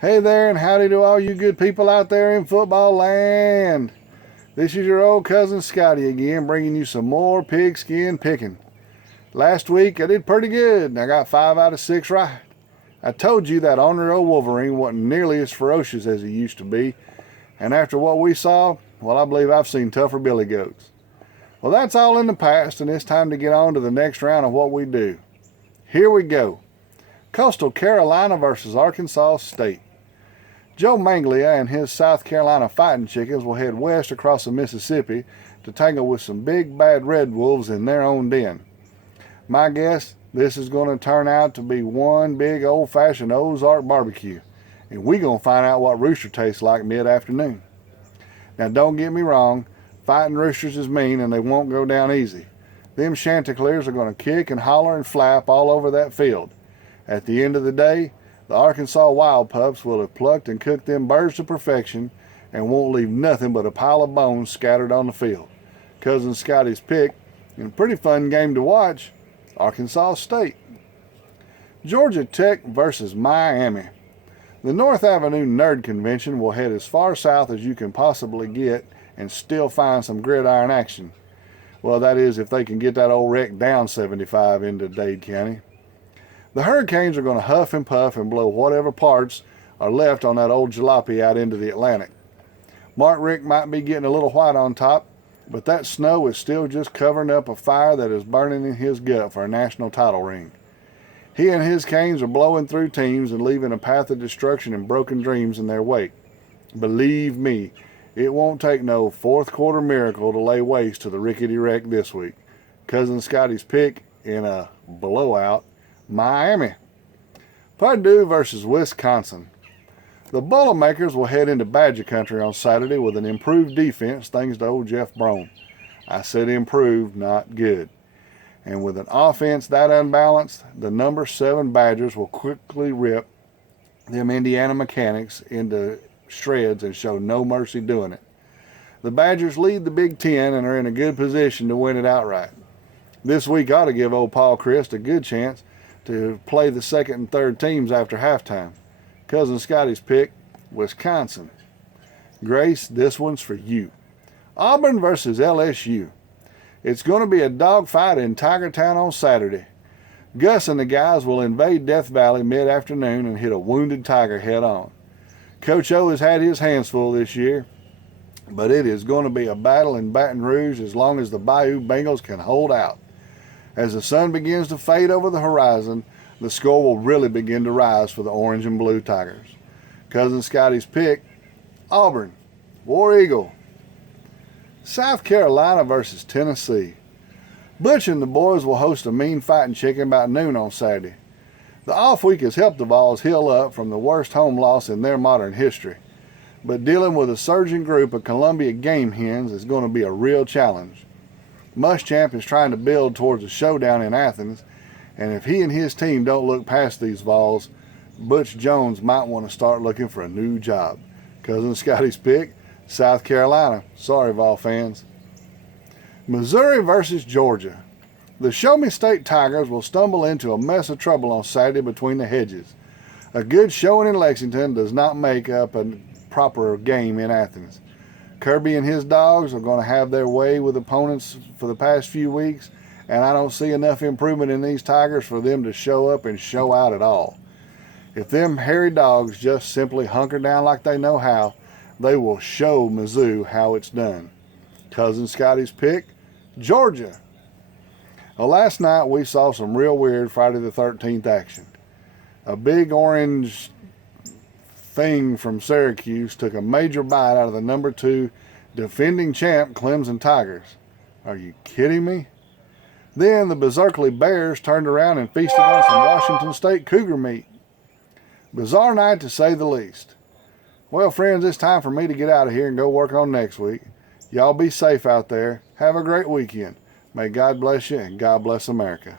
Hey there, and howdy to all you good people out there in football land. This is your old cousin Scotty again, bringing you some more pigskin picking. Last week I did pretty good, and I got 5 out of 6 right. I told you that ornery old Wolverine wasn't nearly as ferocious as he used to be, and after what we saw, well, I believe I've seen tougher billy goats. Well, that's all in the past, and it's time to get on to the next round of what we do. Here we go. Coastal Carolina versus Arkansas State. Joe Manglia and his South Carolina Fighting Chickens will head west across the Mississippi to tangle with some big bad red wolves in their own den. My guess, this is going to turn out to be one big old-fashioned Ozark barbecue, and we're going to find out what rooster tastes like mid-afternoon. Now don't get me wrong, fighting roosters is mean and they won't go down easy. Them Chanticleers are going to kick and holler and flap all over that field. At the end of the day, the Arkansas Wild Pups will have plucked and cooked them birds to perfection and won't leave nothing but a pile of bones scattered on the field. Cousin Scotty's pick, and a pretty fun game to watch, Arkansas State. Georgia Tech versus Miami. The North Avenue Nerd Convention will head as far south as you can possibly get and still find some gridiron action. Well, that is if they can get that old wreck down 75 into Dade County. The Hurricanes are going to huff and puff and blow whatever parts are left on that old jalopy out into the Atlantic. Mark Richt might be getting a little white on top, but that snow is still just covering up a fire that is burning in his gut for a national title ring. He and his Canes are blowing through teams and leaving a path of destruction and broken dreams in their wake. Believe me, it won't take no fourth quarter miracle to lay waste to the rickety wreck this week. Cousin Scotty's pick in a blowout, Miami. Purdue versus Wisconsin. The Boilermakers will head into Badger Country on Saturday with an improved defense thanks to old Jeff Brohm. I said improved, not good. And with an offense that unbalanced, the number 7 Badgers will quickly rip them Indiana Mechanics into shreds and show no mercy doing it. The Badgers lead the Big Ten and are in a good position to win it outright. This week ought to give old Paul Christ a good chance to play the second and third teams after halftime. Cousin Scotty's pick, Wisconsin. Grace, this one's for you. Auburn versus LSU. It's going to be a dogfight in Tiger Town on Saturday. Gus and the guys will invade Death Valley mid-afternoon and hit a wounded tiger head on. Coach O has had his hands full this year, but it is going to be a battle in Baton Rouge as long as the Bayou Bengals can hold out. As the sun begins to fade over the horizon, the score will really begin to rise for the orange and blue Tigers. Cousin Scotty's pick, Auburn, War Eagle. South Carolina versus Tennessee. Butch and the boys will host a mean fighting chicken about noon on Saturday. The off week has helped the Vols heal up from the worst home loss in their modern history, but dealing with a surging group of Columbia game hens is going to be a real challenge. Muschamp is trying to build towards a showdown in Athens, and if he and his team don't look past these Vols, Butch Jones might want to start looking for a new job. Cousin Scotty's pick, South Carolina. Sorry, Vol fans. Missouri versus Georgia. The Show Me State Tigers will stumble into a mess of trouble on Saturday between the hedges. A good showing in Lexington does not make up a proper game in Athens. Kirby and his dogs are going to have their way with opponents for the past few weeks, and I don't see enough improvement in these Tigers for them to show up and show out at all. If them hairy dogs just simply hunker down like they know how, they will show Mizzou how it's done. Cousin Scotty's pick, Georgia. Well, last night we saw some real weird Friday the 13th action. A big orange thing from Syracuse took a major bite out of the number 2 defending champ Clemson Tigers. Are you kidding me? Then the Berserkly Bears turned around and feasted on some Washington State Cougar meat. Bizarre night to say the least. Well, friends, it's time for me to get out of here and go work on next week. Y'all be safe out there. Have a great weekend. May God bless you and God bless America.